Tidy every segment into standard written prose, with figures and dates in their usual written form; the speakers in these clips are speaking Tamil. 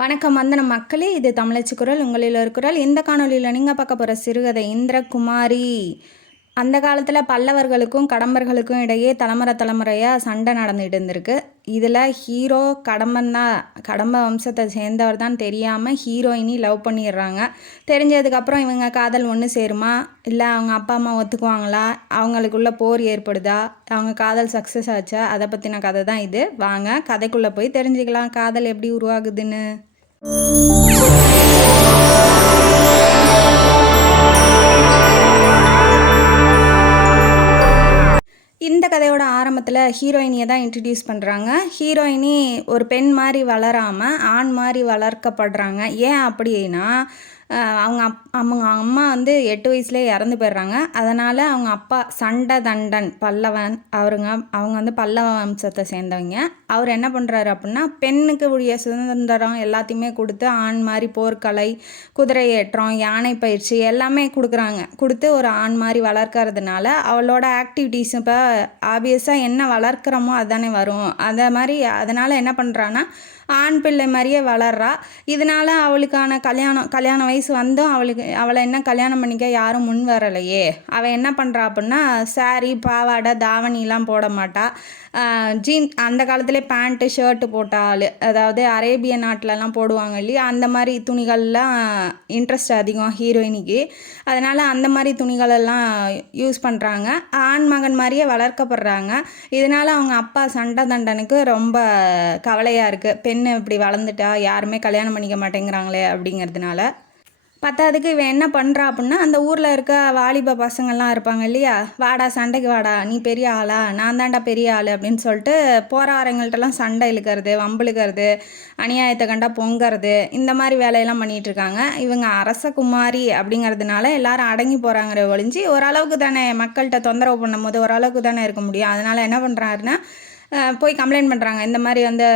வணக்கம் வந்தன மக்களே, இது தமிழச்சி குரல். உங்களில் ஒரு குரல். இந்த காணொலியில் நீங்கள் பார்க்க போகிற சிறுகதை இந்திரகுமாரி. அந்த காலத்தில் பல்லவர்களுக்கும் கடம்பர்களுக்கும் இடையே தலைமுறையாக சண்டை நடந்துகிட்டு இருந்திருக்கு. இதில் ஹீரோ கடம்பன் தான், கடம்ப வம்சத்தை சேர்ந்தவர் தான் தெரியாமல் ஹீரோயினி லவ் பண்ணிடுறாங்க. தெரிஞ்சதுக்கப்புறம் இவங்க காதல் ஒன்று சேருமா, இல்லை அவங்க அப்பா அம்மா ஒத்துக்குவாங்களா, அவங்களுக்குள்ள போர் ஏற்படுதா, அவங்க காதல் சக்ஸஸ் ஆச்சா, அதை பற்றின கதை தான் இது. வாங்க கதைக்குள்ளே போய் தெரிஞ்சுக்கலாம் காதல் எப்படி உருவாகுதுன்னு. இந்த கதையோட ஆரம்பத்தில் ஹீரோயினியை தான் இன்ட்ரடியூஸ் பண்ணுறாங்க. ஹீரோயினி ஒரு பெண் மாதிரி வளராமல் ஆண் மாதிரி வளர்க்கப்படுறாங்க. ஏன் அப்படின்னா அவங்க அம்மா வந்து 8 வயசுலேயே இறந்து போயிடுறாங்க. அதனால் அவங்க அப்பா சண்டதண்டன் பல்லவன், அவங்க வந்து பல்லவ வம்சத்தை சேர்ந்தவங்க. அவர் என்ன பண்ணுறாரு அப்படின்னா, பெண்ணுக்கு உரிய சுதந்திரம் எல்லாத்தையுமே கொடுத்து ஆண் மாதிரி போர்க்கலை, குதிரை ஏற்றம், யானை பயிற்சி எல்லாமே கொடுத்து ஒரு ஆண் மாதிரி வளர்க்கறதுனால அவளோட ஆக்டிவிட்டீஸ் இப்போ ஆப்வியஸாக என்ன வளர்க்குறோமோ அதுதானே வரும். அதனால் என்ன பண்ணுறான்னா ஆண் பிள்ளை மாதிரியே வளர்றா. இதனால் அவளுக்கான கல்யாண வயசு வந்தும் அவளை என்ன கல்யாணம் பண்ணிக்க யாரும் முன் வரலையே. அவள் என்ன பண்ணுறா அப்படின்னா, சாரி பாவாடை தாவணிலாம் போட மாட்டா. அந்த காலத்துலேயே பேண்ட்டு ஷர்ட்டு போட்ட ஆள், அதாவது அரேபிய நாட்டிலலாம் போடுவாங்க இல்லையா, அந்த மாதிரி துணிகள்லாம் இன்ட்ரெஸ்ட் அதிகம் ஹீரோயினிக்கு. அதனால் அந்த மாதிரி துணிகளெல்லாம் யூஸ் பண்ணுறாங்க. ஆண் மகன் மாதிரியே வளர்க்கப்படுறாங்க. இதனால் அவங்க அப்பா சண்டதண்டனுக்கு ரொம்ப கவலையாக இருக்குது. பெண் இப்படி வளர்ந்துட்டா, யாருமே கல்யாணம் பண்ணிக்க மாட்டேங்கிறாங்களே அப்படிங்கிறதுனால. பத்தாவதுக்கு இவன் என்ன பண்ணுறா அப்படின்னா, அந்த ஊரில் இருக்க வாலிப பசங்கள்லாம் இருப்பாங்க இல்லையா, வாடா சண்டைக்கு வாடா, நீ பெரிய ஆளா, நான் தாண்டா பெரிய ஆள் அப்படின்னு சொல்லிட்டு போகிறவங்கள்ட்டெல்லாம் சண்டை இழுக்கிறது, வம்பிழுக்கிறது, அநியாயத்தை கண்டா பொங்கிறது, இந்த மாதிரி வேலையெல்லாம் பண்ணிகிட்ருக்காங்க. இவங்க அரசகுமாரி அப்படிங்கிறதுனால எல்லாரும் அடங்கி போகிறாங்கிற ஒழிஞ்சு ஓரளவுக்கு தானே மக்கள்கிட்ட தொந்தரவு பண்ணும் போது ஓரளவுக்கு தானே இருக்க முடியும். அதனால் என்ன பண்ணுறாருன்னா, போய் கம்ப்ளைண்ட் பண்ணுறாங்க. இந்த மாதிரி வந்து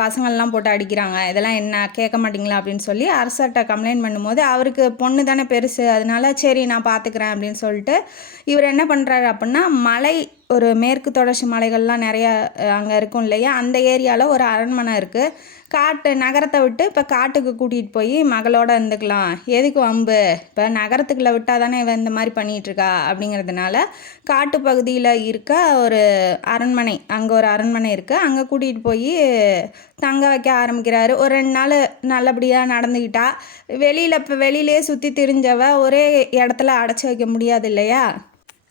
பசங்கள்லாம் போட்டு அடிக்கிறாங்க, இதெல்லாம் என்ன கேட்க மாட்டிங்களா அப்படின்னு சொல்லி அரசர்கிட்ட கம்ப்ளைண்ட் பண்ணும்போது, அவருக்கு பொண்ணு தானே பெருசு, அதனால சரி நான் பார்த்துக்கிறேன் அப்படின்னு சொல்லிட்டு இவர் என்ன பண்ணுறாரு அப்படின்னா, ஒரு மேற்கு தொடர்ச்சி மலைகள்லாம் நிறையா அங்கே இருக்கும் இல்லையா, அந்த ஏரியாவில் ஒரு அரண்மனை இருக்குது. நகரத்தை விட்டு இப்போ காட்டுக்கு கூட்டிகிட்டு போய் மகளோட இருந்துக்கலாம், எதுக்கு வம்பு, இப்போ நகரத்துக்குள்ளே விட்டால் தானே இவன் இந்த மாதிரி பண்ணிகிட்ருக்கா அப்படிங்கிறதுனால காட்டு பகுதியில் இருக்க ஒரு அரண்மனை, அங்கே ஒரு அரண்மனை இருக்குது, அங்கே கூட்டிகிட்டு போய் தங்க வைக்க ஆரம்பிக்கிறாரு. ஒரு 2 நாள் நல்லபடியாக நடந்துக்கிட்டா. வெளியிலே சுற்றி திரிஞ்சவ ஒரே இடத்துல அடைச்சி வைக்க முடியாது இல்லையா.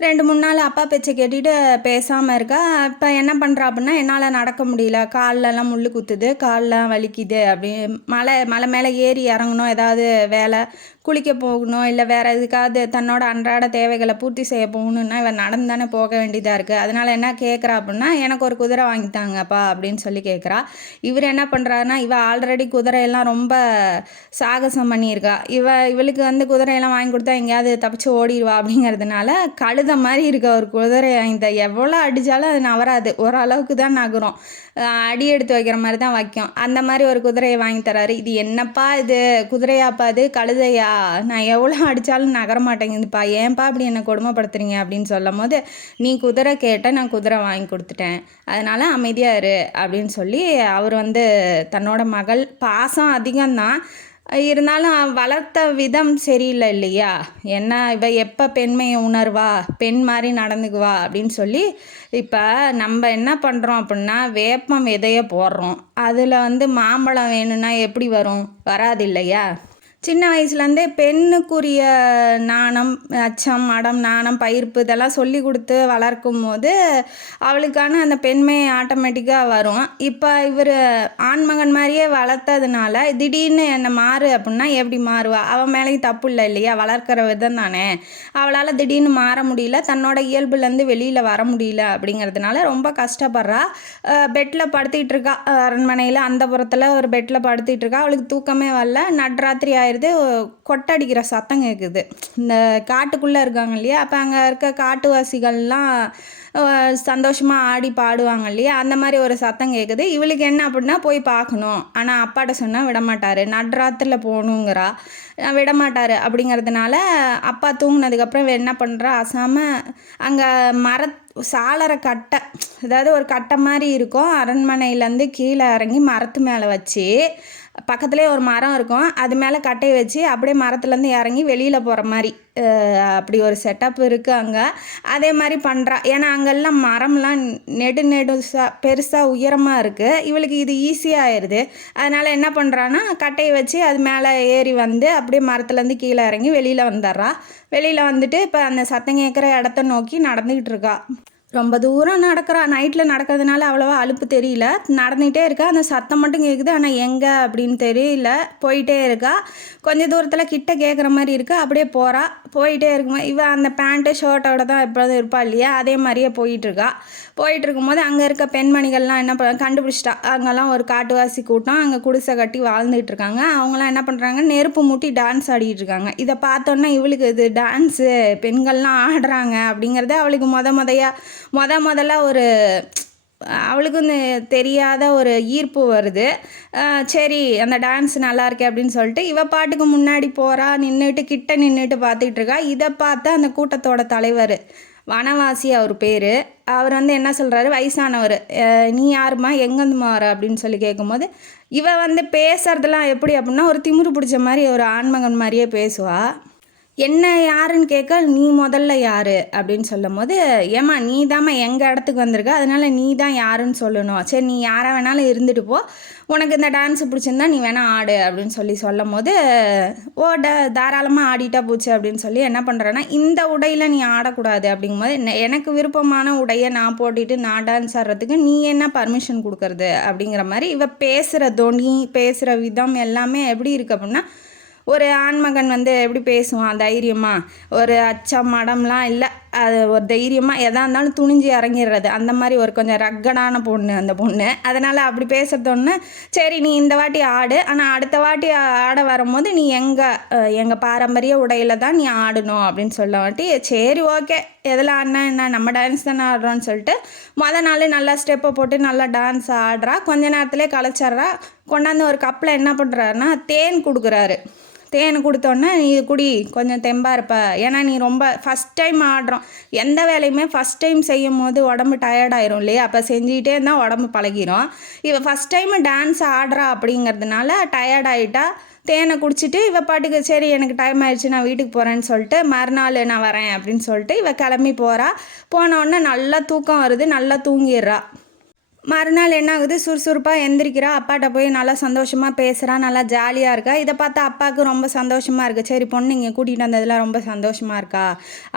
2-3 நாள் அப்பா பேச்சை கேட்டுட்டு பேசாமல் இருக்கா. இப்போ என்ன பண்ணுறா அப்படின்னா, என்னால் நடக்க முடியல, கால்லலாம் முள் குத்துது, கால்லாம் வலிக்குது, அப்படி மலை மேலே ஏறி இறங்கணும், ஏதாவது வேலை, குளிக்க போகணும், இல்லை வேறு எதுக்காவது தன்னோட அன்றாட தேவைகளை பூர்த்தி செய்ய போகணுன்னா இவன் நடந்து தானே போக வேண்டியதாக இருக்குது. அதனால் என்ன கேட்குறா அப்படின்னா, எனக்கு ஒரு குதிரை வாங்கித்தாங்கப்பா அப்படின்னு சொல்லி கேட்குறா. இவர் என்ன பண்ணுறாருன்னா, ஆல்ரெடி குதிரையெல்லாம் ரொம்ப சாகசம் பண்ணியிருக்கா. இவளுக்கு வந்து குதிரையெல்லாம் வாங்கி கொடுத்தா எங்கேயாவது தப்பிச்சு ஓடிடுவா அப்படிங்கிறதுனால கழுத மாதிரி இருக்க ஒரு குதிரை வாங்கிட்ட. எவ்வளோ அடித்தாலும் அது நவராது, ஓரளவுக்கு தான் நகரும், அடி எடுத்து வைக்கிற மாதிரி தான் வைக்கும். அந்த மாதிரி ஒரு குதிரையை வாங்கி தராரு. இது என்னப்பா இது, குதிரையாப்பா இது, கழுதையா, நான் எவ்வளோ அடித்தாலும் நகர மாட்டேங்குதுப்பா, ஏன்ப்பா அப்படி என்னை கொடுமைப்படுத்துறீங்க அப்படின்னு சொல்லும் போது, நீ குதிரை கேட்ட, நான் குதிரை வாங்கி கொடுத்துட்டேன், அதனால் அமைதியாக இரு அப்படின்னு சொல்லி அவர் வந்து தன்னோட மகள் பாசம் அதிகம்தான், இருந்தாலும் வளர்த்த விதம் சரியில்லை இல்லையா. ஏன்னா இவ எப்போ பெண்மையை உணர்வா, பெண் மாதிரி நடந்துக்குவா அப்படின்னு சொல்லி இப்போ நம்ம என்ன பண்ணுறோம் அப்படின்னா, வேப்பம் விதைய போடுறோம், அதில் வந்து மாம்பழம் வேணும்னா எப்படி வரும், வராது இல்லையா. சின்ன வயசுலேருந்தே பெண்ணுக்குரிய நாணம், அச்சம், மடம், நாணம், பயிர்ப்பு இதெல்லாம் சொல்லி கொடுத்து வளர்க்கும் போது அவளுக்கான அந்த பெண்மை ஆட்டோமேட்டிக்காக வரும். இப்போ இவர் ஆண்மகன் மாதிரியே வளர்த்ததுனால திடீர்னு என்னை மாறு அப்படின்னா எப்படி மாறுவா, அவன் மேலேயும் தப்பு இல்லை இல்லையா, வளர்க்குற விதம் தானே. அவளால் திடீர்னு மாற முடியல, தன்னோட இயல்புலேருந்து வெளியில் வர முடியல அப்படிங்கிறதுனால ரொம்ப கஷ்டப்படுறா. பெட்டில் படுத்திகிட்டு இருக்கா, அரண்மனையில் அந்த புறத்தில் ஒரு பெட்டில் படுத்திகிட்டு இருக்கா. அவளுக்கு தூக்கமே வரல. நடுராத்திரி ஆயிடுது, கொட்டடிக்கிற சத்தம் கேட்குது. இந்த காட்டுக்குள்ளே இருக்காங்க இல்லையா, அப்போ அங்கே இருக்க காட்டுவாசிகள்லாம் சந்தோஷமாக ஆடி பாடுவாங்க இல்லையா, அந்த மாதிரி ஒரு சத்தம் கேட்குது. இவளுக்கு என்ன அப்படின்னா போய் பார்க்கணும், ஆனால் அப்பாட்ட சொன்னால் விடமாட்டார், நடுராத்திரில் போகணுங்கிறா, விடமாட்டார். அப்படிங்கிறதுனால அப்பா தூங்கினதுக்கப்புறம் என்ன பண்ணுறா, அசாமல் அங்கே சாளர கட்டை, அதாவது ஒரு கட்டை மாதிரி இருக்கும், அரண்மனையிலேருந்து கீழே இறங்கி மரத்து மேலே வச்சு பக்கத்துலேயே ஒரு மரம் இருக்கும், அது மேலே கட்டையை வச்சு அப்படியே மரத்துலேருந்து இறங்கி வெளியில் போகிற மாதிரி அப்படி ஒரு செட்டப் இருக்குது அங்கே. அதே மாதிரி பண்ணுறா. ஏன்னா அங்கெல்லாம் மரம்லாம் நெடுசா பெருசாக உயரமாக இருக்குது. இவளுக்கு இது ஈஸியாக ஆயிடுது. அதனால் என்ன பண்ணுறான்னா கட்டையை வச்சு அது மேலே ஏறி வந்து அப்படியே மரத்துலேருந்து கீழே இறங்கி வெளியில் வந்துடுறா. வெளியில் வந்துட்டு இப்போ அந்த சத்தம் கேட்குற இடத்த நோக்கி நடந்துக்கிட்டு இருக்கா. ரொம்ப தூரம் நடக்கிறா. நைட்டில் நடக்கிறதுனால அவ்வளோவா அலுப்பு தெரியல. நடந்துகிட்டே இருக்கா. அந்த சத்தம் மட்டும் கேட்குது, ஆனால் எங்கே அப்படின்னு தெரியல. போயிட்டே இருக்கா. கொஞ்சம் தூரத்தில் கிட்ட கேட்குற மாதிரி இருக்குது. அப்படியே போகிறா. போயிட்டே இருக்கும்போது இவள் அந்த பேண்ட்டு ஷர்ட்டோட தான் எப்போதும் இருப்பா இல்லையா, அதே மாதிரியே போயிட்டுருக்கா. போயிட்டு இருக்கும்போது அங்கே இருக்க பெண்மணிகள்லாம் என்ன கண்டுபிடிச்சிட்டா. அங்கெல்லாம் ஒரு காட்டுவாசி கூட்டம் அங்கே குடிசை கட்டி வாழ்ந்துட்டு இருக்காங்க. அவங்களாம் என்ன பண்ணுறாங்க, நெருப்பு மூட்டி டான்ஸ் ஆடிட்டு இருக்காங்க. இதை பார்த்தோன்னா இவளுக்கு இது டான்ஸு பெண்கள்லாம் ஆடுறாங்க அப்படிங்கிறது அவளுக்கு முதல்ல ஒரு அவளுக்கு தெரியாத ஒரு ஈர்ப்பு வருது. சரி அந்த டான்ஸ் நல்லா இருக்கே அப்படின்னு சொல்லிட்டு இவ பாட்டுக்கு முன்னாடி போகிறா. கிட்ட நின்றுட்டு பார்த்துக்கிட்டு இருக்கா. இதை பார்த்து அந்த கூட்டத்தோட தலைவர் வனவாசி அவர் பேர். அவர் என்ன சொல்கிறாரு, வயசானவர், நீ யாருமா எங்கேருந்துமா வர அப்படின்னு சொல்லி கேட்கும்போது இவ பேசுறதுலாம் எப்படி அப்படின்னா ஒரு திமிரு பிடிச்ச மாதிரி ஒரு ஆண்மகன் மாதிரியே பேசுவா. என்ன யாருன்னு கேட்க, நீ முதல்ல யார் அப்படின்னு சொல்லும் போது, ஏம்மா நீ தாம்மா எங்கள் இடத்துக்கு வந்திருக்க, அதனால் நீ தான் யாருன்னு சொல்லணும். சரி நீ யாராக வேணாலும் இருந்துட்டு போ, உனக்கு இந்த டான்ஸு பிடிச்சிருந்தா நீ வேணால் ஆடு அப்படின்னு சொல்லும் போது, தாராளமாக ஆடிட்டா போச்சு அப்படின்னு சொல்லி என்ன பண்ணுறேன்னா, இந்த உடையில் நீ ஆடக்கூடாது அப்படிங்கும்போது, எனக்கு விருப்பமான உடையை நான் போட்டுட்டு நான் டான்ஸ் ஆடுறதுக்கு நீ என்ன பர்மிஷன் கொடுக்கறது அப்படிங்கிற மாதிரி இவ பேசுகிற தொனி பேசுகிற விதம் எல்லாமே எப்படி இருக்குது அப்படின்னா, ஒரு ஆண்மகன் எப்படி பேசுவான் தைரியமாக, ஒரு அச்சம் மடம்லாம் இல்லை, அது ஒரு தைரியமாக எதாக இருந்தாலும் துணிஞ்சு இறங்கிடுறது. அந்த மாதிரி ஒரு கொஞ்சம் ரக்கடான பொண்ணு அந்த பொண்ணு. அதனால் அப்படி பேசுகிறதொன்று, சரி நீ இந்த வாட்டி ஆடு, ஆனால் அடுத்த வாட்டி ஆட வரும்போது நீ எங்கள் பாரம்பரிய உடையில் தான் நீ ஆடணும் அப்படின்னு சொல்ல வாட்டி, சரி ஓகே எதில் ஆடினா என்ன, நம்ம டான்ஸ் தானே ஆடுறோன்னு சொல்லிட்டு நாள் நல்லா ஸ்டெப்பை போட்டு நல்லா டான்ஸ் ஆடுறா. கொஞ்ச நேரத்துலேயே கலைச்சிட்றா. கொண்டாந்து ஒரு கப்பில் என்ன பண்ணுறாருன்னா தேன் கொடுக்குறாரு. தேன் கொடுத்தோன்னே நீ குடி, கொஞ்சம் தெம்பாக இருப்ப, ஏன்னா நீ ரொம்ப ஃபஸ்ட் டைம் ஆடுறோம். எந்த வேலையுமே ஃபஸ்ட் டைம் செய்யும் போது உடம்பு டயர்டாயிரும் இல்லையா, அப்போ செஞ்சுக்கிட்டே இருந்தால் உடம்பு பழகிரும். இவ ஃபஸ்ட் டைம் டான்ஸ் ஆடுறா அப்படிங்கிறதுனால டயர்டாயிட்டா. தேனை குடிச்சிட்டு இவ பாட்டுக்கு சரி எனக்கு டைம் ஆயிடுச்சு நான் வீட்டுக்கு போகிறேன்னு சொல்லிட்டு மறுநாள் நான் வரேன் அப்படின்னு சொல்லிட்டு இவ கிளம்பி போகிறா. போனோடனே நல்லா தூக்கம் வருது, நல்லா தூங்கிடுறா. மறுநாள் என்ன ஆகுது, சுறுசுறுப்பாக எந்திரிக்கிறா. அப்பாட்ட போய் நல்லா சந்தோஷமாக பேசுகிறா, நல்லா ஜாலியாக இருக்கா. இதை பார்த்தா அப்பாவுக்கு ரொம்ப சந்தோஷமாக இருக்குது. சரி பொண்ணு இங்கே கூட்டிகிட்டு வந்ததில் ரொம்ப சந்தோஷமாக இருக்கா.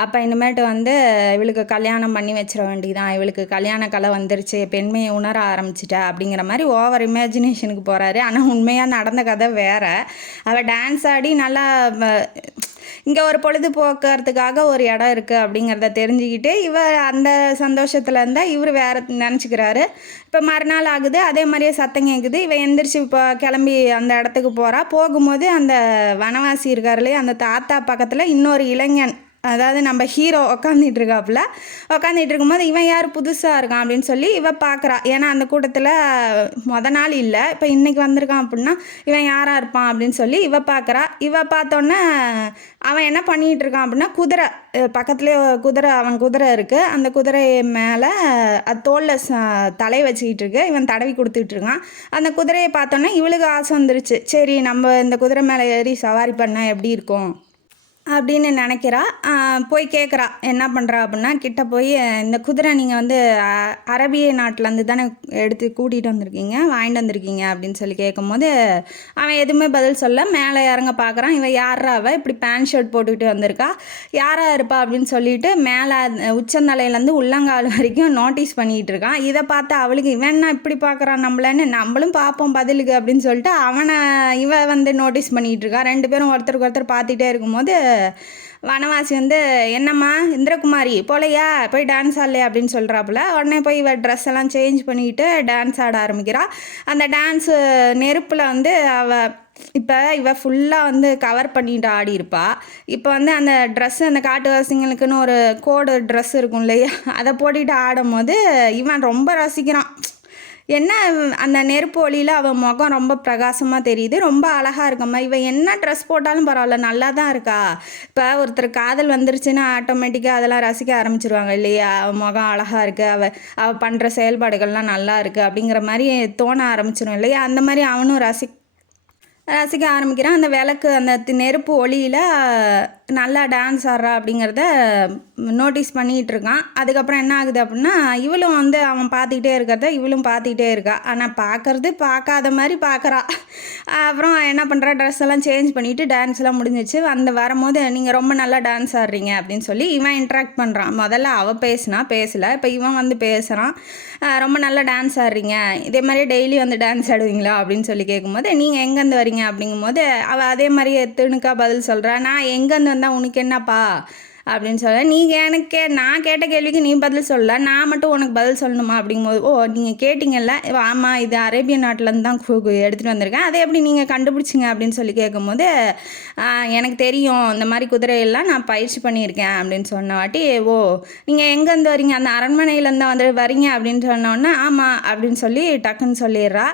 அப்போ இனிமேட்டு இவளுக்கு கல்யாணம் பண்ணி வச்சிட வேண்டியதான், இவளுக்கு கல்யாண கலை வந்துருச்சு, பெண்மையை உணர ஆரம்பிச்சிட்டா அப்படிங்கிற மாதிரி ஓவர் இமேஜினேஷனுக்கு போகிறாரு. ஆனால் உண்மையாக நடந்த கதை வேறு. அவள் டான்ஸ் ஆடி நல்லா இங்கே ஒரு பொழுதுபோக்குறதுக்காக ஒரு இடம் இருக்குது அப்படிங்கிறத தெரிஞ்சுக்கிட்டு அந்த சந்தோஷத்தில் இருந்தால் இவர் வேறு நினச்சிக்கிறாரு. இப்போ மறுநாள் ஆகுது, அதே மாதிரியே சத்தம் கேட்குது. எந்திரிச்சு இப்போ கிளம்பி அந்த இடத்துக்கு போகிறா. போகும்போது அந்த வனவாசி இருக்காருலே அந்த தாத்தா பக்கத்தில் இன்னொரு இளைஞன், அதாவது நம்ம ஹீரோ உக்காந்துட்டு இருக்கும்போது இவன் யார் புதுசாக இருக்கான் அப்படின்னு சொல்லி பார்க்குறா. ஏன்னா அந்த கூட்டத்தில் நாள் இல்லை, இப்போ இன்றைக்கி வந்திருக்கான் அப்படின்னா இவன் யாராக இருப்பான் அப்படின்னு சொல்லி பார்க்குறா. பார்த்தோன்னே அவன் என்ன பண்ணிகிட்டு இருக்கான் அப்படின்னா குதிரை பக்கத்துலேயே அவன் குதிரை இருக்குது. அந்த குதிரை மேலே தோளில் தலை வச்சுக்கிட்டு இருக்கு. இவன் தடவி கொடுத்துட்டு இருக்கான். அந்த குதிரையை பார்த்தோன்னே இவளுக்கு ஆசை வந்துருச்சு. சரி நம்ம இந்த குதிரை மேலே ஏறி சவாரி பண்ணால் எப்படி இருக்கும் அப்படின்னு நினைக்கிறா. போய் கேட்குறா என்ன பண்ணுறா அப்படின்னா, கிட்ட போய் இந்த குதிரை நீங்கள் அரபிய நாட்டிலேருந்து தானே எடுத்து கூட்டிகிட்டு வாங்கிட்டு வந்திருக்கீங்க அப்படின்னு சொல்லி கேட்கும்போது அவன் எதுவுமே பதில் சொல்ல. மேலே இறங்க பார்க்குறான். இவன் யாரா இப்படி பேண்ட் ஷர்ட் போட்டுக்கிட்டு வந்திருக்கா, யாரா இருப்பா அப்படின்னு சொல்லிட்டு மேலே உச்சந்தலையிலேருந்து உள்ளங்கால் வரைக்கும் நோட்டீஸ் பண்ணிகிட்டு இருக்கான். இதை பார்த்து அவளுக்கு இவன்னா இப்படி பார்க்குறான் நம்மளும் பார்ப்போம் பதிலுக்கு அப்படின்னு சொல்லிட்டு அவனை நோட்டீஸ் பண்ணிகிட்டு இருக்கா. ரெண்டு பேரும் ஒருத்தருக்கு ஒருத்தர் பார்த்துட்டே இருக்கும்போது வனவாசி என்னம்மா இந்திரகுமாரி போலையா, போய் டான்ஸ் ஆடலையா அப்படின்னு சொல்கிறாப்புல. உடனே போய் ட்ரெஸ் எல்லாம் சேஞ்ச் பண்ணிக்கிட்டு டான்ஸ் ஆட ஆரம்பிக்கிறா. அந்த டான்ஸு நெருப்பில் இவ ஃபுல்லாக கவர் பண்ணிட்டு ஆடி இருப்பா. இப்போ அந்த ட்ரெஸ்ஸு அந்த காட்டுவாசிங்களுக்குன்னு ஒரு கோடு ட்ரெஸ் இருக்கும் இல்லையா, அதை போட்டுக்கிட்டு ஆடும் போது இவன் ரொம்ப ரசிக்கிறான். என்ன அந்த நெருப்பு ஒளியில் அவள் முகம் ரொம்ப பிரகாசமாக தெரியுது, ரொம்ப அழகாக இருக்கம்மா. இவன் என்ன ட்ரெஸ் போட்டாலும் பரவாயில்ல நல்லா தான் இருக்கா. இப்போ ஒருத்தர் காதல் வந்துருச்சுன்னா ஆட்டோமேட்டிக்காக அதெல்லாம் ரசிக்க ஆரம்பிச்சிருவாங்க இல்லையா. அவள் முகம் அழகாக இருக்குது, அவள் பண்ணுற செயல்பாடுகள்லாம் நல்லா இருக்குது அப்படிங்கிற மாதிரி தோண ஆரம்பிச்சிடும் இல்லையா. அந்த மாதிரி அவனும் ரசிக்க ஆரம்பிக்கிறான். அந்த விளக்கு அந்த நெருப்பு ஒளியில் நல்லா டான்ஸ் ஆடுறா அப்படிங்கிறத நோட்டீஸ் பண்ணிகிட்டு இருக்கான். அதுக்கப்புறம் என்ன ஆகுது அப்படின்னா, இவளும் வந்து அவன் பார்த்துக்கிட்டே இருக்கிறத இவளும் பார்த்துக்கிட்டே இருக்கா. ஆனால் பார்க்கறது பார்க்காத மாதிரி பார்க்குறா. அப்புறம் என்ன பண்ணுறா, ட்ரெஸ் எல்லாம் சேஞ்ச் பண்ணிவிட்டு டான்ஸ்லாம் முடிஞ்சிச்சு. அந்த வரும்போது நீங்கள் ரொம்ப நல்லா டான்ஸ் ஆடுறீங்க அப்படின்னு சொல்லி இவன் இன்ட்ராக்ட் பண்ணுறான். முதல்ல அவள் பேசலை, இப்போ இவன் வந்து பேசுகிறான். ரொம்ப நல்லா டான்ஸ் ஆடுறீங்க, இதே மாதிரியே டெய்லி வந்து டான்ஸ் ஆடுவீங்களா அப்படின்னு சொல்லி கேட்கும்போது, நீங்கள் எங்கேருந்து வரீங்க அப்படிங்கும்போது அவள் அதே மாதிரி திணுக்கா பதில் சொல்கிறா. நான் எங்கேருந்து வந்தால் உனக்கு என்னப்பா அப்படின்னு சொல்ல, நீங்கள் நான் கேட்ட கேள்விக்கு நீ பதில் சொல்ல, நான் மட்டும் உனக்கு பதில் சொல்லணுமா அப்படிங்கும்போது, ஓ நீங்கள் கேட்டிங்கல்ல, ஆமாம் இது அரேபியன் நாட்டிலேருந்து தான் எடுத்துகிட்டு வந்திருக்கேன், அதை எப்படி நீங்கள் கண்டுபிடிச்சிங்க அப்படின்னு சொல்லி கேட்கும்போது, எனக்கு தெரியும் இந்த மாதிரி குதிரையெல்லாம் நான் பயிற்சி பண்ணியிருக்கேன் அப்படின்னு சொன்ன வாட்டி, ஓ நீங்கள் எங்கேருந்து வரீங்க, அந்த அரண்மனையிலேருந்து வந்து வரீங்க அப்படின்னு சொன்னோன்னே, ஆமாம் அப்படின்னு சொல்லி டக்குன்னு சொல்லிடுறா.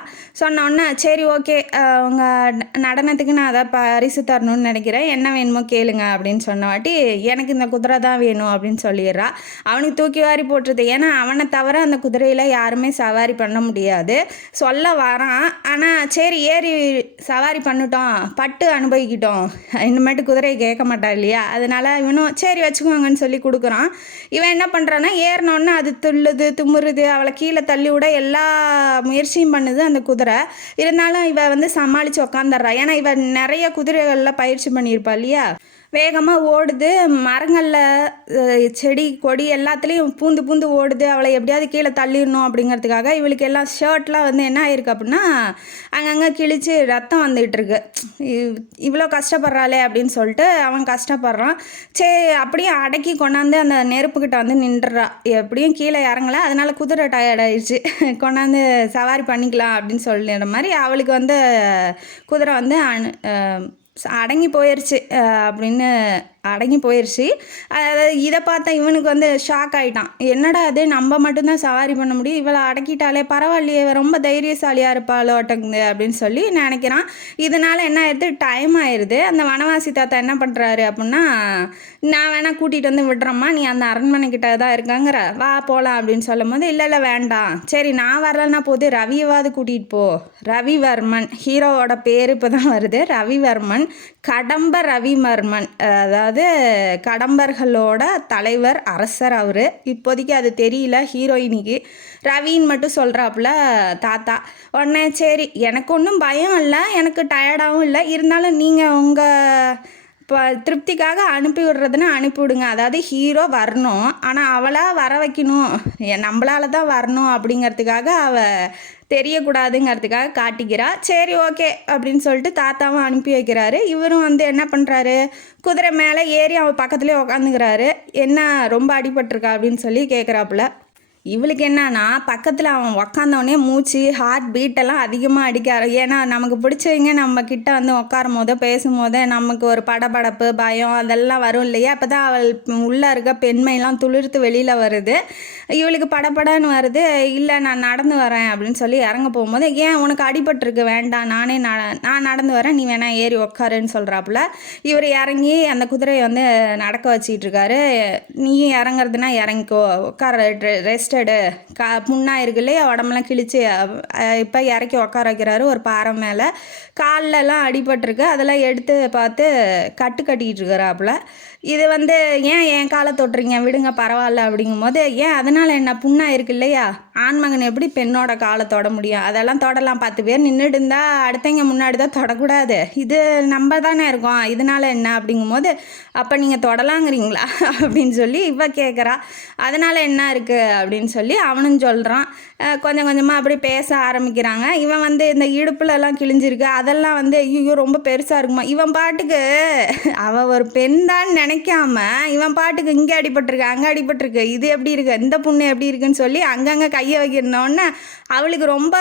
சொன்னோன்னே சரி ஓகே, உங்கள் நடனத்துக்கு நான் அதை பரிசு தரணும்னு நினைக்கிறேன், என்ன வேணுமோ கேளுங்க அப்படின்னு சொன்ன வாட்டி, எனக்கு இந்த குதிரை தான் வேணும் அப்படின்னு சொல்லிடுறா. அவனுக்கு தூக்கி வாரி போட்டுருது. ஏன்னா அவனை தவிர அந்த குதிரையில் யாருமே சவாரி பண்ண முடியாது. சொல்ல வரான், ஆனால் சரி ஏறி சவாரி பண்ணிட்டோம், பட்டு அனுபவிக்கிட்டோம், இனிமேட்டு குதிரையை கேட்க மாட்டா இல்லையா, அதனால இவனும் சரி வச்சுக்கோங்கன்னு சொல்லி கொடுக்குறான். இவன் என்ன பண்ணுறான்னா, ஏறினோன்னு அது துள்ளுது தும்முறுது, அவளை கீழே தள்ளி விட எல்லா முயற்சியும் பண்ணுது அந்த குதிரை. இருந்தாலும் இவ வந்து சமாளித்து உக்காந்துடுறா. ஏன்னா இவ நிறைய குதிரைகளில் பயிற்சி பண்ணியிருப்பா இல்லையா, வேகமாக ஓடுது, மரங்களில் செடி கொடி எல்லாத்துலேயும் பூந்து பூந்து ஓடுது. அவளை எப்படியாவது கீழே தள்ளிடணும் அப்படிங்கிறதுக்காக இவளுக்கு எல்லாம் ஷர்ட்லாம் வந்து என்ன ஆயிருக்கு அப்படின்னா அங்கங்கே கிழிச்சு ரத்தம் வந்துகிட்டு இருக்கு. இவ்வளோ கஷ்டப்படுறாளே அப்படின்னு சொல்லிட்டு அவன் கஷ்டப்படுறான். சரி அப்படியே அடக்கி கொண்டாந்து அந்த நெருப்புக்கிட்ட வந்து நின்றுறா. எப்படியும் கீழே இறங்கலை, அதனால் குதிரை டயர்டாயிடுச்சு, கொண்டாந்து சவாரி பண்ணிக்கலாம் அப்படின்னு சொல்லிடுற மாதிரி அவளுக்கு வந்து குதிரை வந்து அடங்கி போயிடுச்சு அப்படின்னு அடங்கி போயிடுச்சு. அதாவது இதை பார்த்தா இவனுக்கு வந்து ஷாக் ஆகிட்டான். என்னடா அது, நம்ம மட்டும்தான் சவாரி பண்ண முடியும், இவளை அடக்கிட்டாலே பரவாயில்லையே, ரொம்ப தைரியசாலியாக இருப்பாளோ அட்டங்குது அப்படின்னு சொல்லி நினைக்கிறான். இதனால் என்ன ஆயிடுது, டைம் ஆயிடுது. அந்த வனவாசி தாத்தா என்ன பண்ணுறாரு அப்படின்னா, நான் வேணால் கூட்டிகிட்டு வந்து விடுறேம்மா, நீ அந்த அரண்மனைக்கிட்ட தான் இருக்காங்கிற, வா போகலாம் அப்படின்னு சொல்லும் போது, இல்லை வேண்டாம், சரி நான் வரலன்னா போது ரவியவாது கூட்டிகிட்டு போ. ரவிவர்மன் ஹீரோவோட பேர் இப்போ தான் வருது, ரவிவர்மன், கடம்ப ரவிவர்மன், அதாவது கடம்பர்களோட தலைவர் அரசர் அவர். இப்போதைக்கு அது தெரியல ஹீரோயினிக்கு, ரவின்னு மட்டும் சொல்கிறாப்புல தாத்தா. உடனே சரி எனக்கு ஒன்றும் பயம் இல்லை, எனக்கு டயர்டாகவும் இல்லை, இருந்தாலும் நீங்கள் உங்கள் இப்போ திருப்திக்காக அனுப்பி விடுறதுன்னா அனுப்பிவிடுங்க. அதாவது ஹீரோ வரணும், ஆனால் அவளாக வர வைக்கணும், நம்மளால தான் வரணும் அப்படிங்கிறதுக்காக அவள் தெரியக்கூடாதுங்கிறதுக்காக காட்டிக்கிறா. சரி ஓகே அப்படின்னு சொல்லிட்டு தாத்தாவும் அனுப்பி வைக்கிறாரு. இவரும் வந்து என்ன பண்ணுறாரு, குதிரை மேலே ஏறி அவன் பக்கத்துலேயே உக்காந்துக்கிறாரு. என்ன ரொம்ப அடிபட்டிருக்கா அப்படின்னு சொல்லி கேட்குறாப்புல. இவளுக்கு என்னன்னா, பக்கத்தில் அவன் உக்காந்தவொடனே மூச்சு ஹார்ட் பீட்டெல்லாம் அதிகமாக அடிக்க ஏன்னா நமக்கு பிடிச்சவங்க நம்ம கிட்ட வந்து உட்காரும் போதோ பேசும்போதோ நமக்கு ஒரு படபடப்பு பயம் அதெல்லாம் வரும் இல்லையா, அப்போ தான் அவள் உள்ளே இருக்க பெண்மையெல்லாம் துளிர்த்து வெளியில் வருது. இவளுக்கு படபடன்னு வருது. இல்லை நான் நடந்து வரேன் அப்படின்னு சொல்லி இறங்க போகும்போது, ஏன் உனக்கு அடிபட்டிருக்கு, வேண்டாம் நான் நடந்து வரேன், நீ வேணா ஏறி உக்காருன்னு சொல்கிறாப்புல. இவர் இறங்கி அந்த குதிரையை வந்து நடக்க வச்சிட்டு இருக்காரு. நீ இறங்குறதுனா இறங்கிக்கோ, உட்கார ரெஸ்ட் புண்ணா இருக்கு இல்லையா, உடம்பெல்லாம் கிழிச்சு இப்போ இறக்கி உட்கார வைக்கிறாரு ஒரு பாறை மேலே. கால்லெல்லாம் அடிபட்டிருக்கு, அதெல்லாம் எடுத்து பார்த்து கட்டிக்கிட்டு இருக்கிறாப்புல. இது வந்து ஏன் என் காலை தொட்டுறீங்க, விடுங்க பரவாயில்ல அப்படிங்கும்போது, ஏன் அதனால் என்ன புண்ணா இருக்கு இல்லையா, ஆண்மகன் எப்படி பெண்ணோட காலை தொட முடியும், அதெல்லாம் தொடலாம், 10 பேர் நின்றுட்டு இருந்தா அடுத்தவங்க முன்னாடி தான் தொடக்கூடாது, இது நம்ம தானே இருக்கோம், இதனால என்ன அப்படிங்கும்போது, அப்போ நீங்கள் தொடலாங்கிறீங்களா அப்படின்னு சொல்லி இவ கேட்குறா. அதனால் என்ன இருக்குது அப்படின்னு சொல்லி அவனும் சொல்கிறான். கொஞ்சம் கொஞ்சமாக அப்படி பேச ஆரம்பிக்கிறாங்க. இவன் வந்து இந்த இடுப்புலலாம் கிழிஞ்சிருக்கு, அதெல்லாம் வந்து ஐயோ ரொம்ப பெருசாக இருக்குமா, இவன் பாட்டுக்கு அவள் ஒரு பெண் தான் நினைக்காம இவன் பாட்டுக்கு இங்கே அடிபட்டிருக்கு அங்கே அடிபட்டிருக்கு, இது எப்படி இருக்கு, இந்த புண்ணு எப்படி இருக்குன்னு சொல்லி அங்கங்கே கையை வைக்கிறனோடனே அவளுக்கு ரொம்ப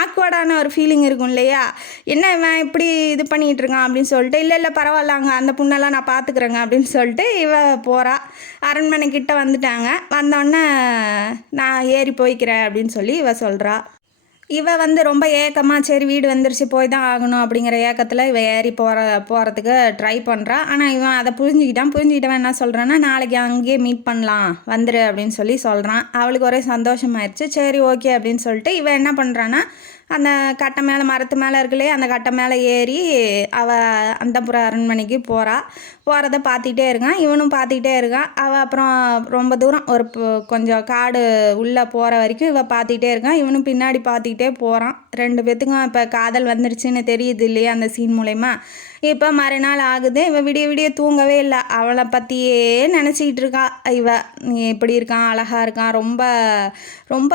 ஆக்வர்டான ஒரு ஃபீலிங் இருக்கும் இல்லையா, என்ன இவன் இப்படி இது பண்ணிகிட்டு இருக்கான் அப்படின்னு சொல்லிட்டு, இல்லை பரவாயில்ல அங்கே அந்த புண்ணெல்லாம் நான் பார்த்துக்குறேங்க அப்படின்னு சொல்லிட்டு இவ போகிறா. அரண்மனைக்கிட்ட வந்துட்டாங்க. வந்தோடனே நான் ஏறி போய்க்கிறேன் அப்படின்னு சொல்லி இவ சொல்கிறா. இவ வந்து ரொம்ப ஏக்கமாக சரி வீடு வந்துருச்சு போய் தான் ஆகணும் அப்படிங்கிற ஏக்கத்தில் இவ ஏறி போகிறதுக்கு ட்ரை பண்ணுறா. ஆனால் இவன் அதை புரிஞ்சுக்கிட்டவன் என்ன சொல்கிறான்னா, நாளைக்கு அங்கேயே மீட் பண்ணலாம் வந்துரு அப்படின்னு சொல்லி சொல்கிறான். அவளுக்கு ஒரே சந்தோஷமாயிடுச்சு. சரி ஓகே அப்படின்னு சொல்லிட்டு இவன் என்ன பண்ணுறான்னா, அந்த கட்டை மேலே மரத்து மேலே இருக்குல்லையே அந்த கட்டை மேலே ஏறி அவள் அந்தப்புற அரண்மனைக்கு போகிறத பார்த்துக்கிட்டே இருக்கான். இவனும் பார்த்துக்கிட்டே இருக்கான். அவள் அப்புறம் ரொம்ப தூரம் ஒரு கொஞ்சம் காடு உள்ளே போகிற வரைக்கும் இவள் பார்த்துக்கிட்டே இருக்கான். இவனும் பின்னாடி பார்த்துக்கிட்டே போகிறான். 2 பேத்துக்கும் இப்போ காதல் வந்துருச்சுன்னு தெரியுது இல்லையா அந்த சீன் மூலயமா. இப்போ மறுநாள் ஆகுது. விடிய விடிய தூங்கவே இல்லை. அவளை பற்றியே நினச்சிக்கிட்டு இருக்கா. இப்படி இருக்கான், அழகாக இருக்கான், ரொம்ப ரொம்ப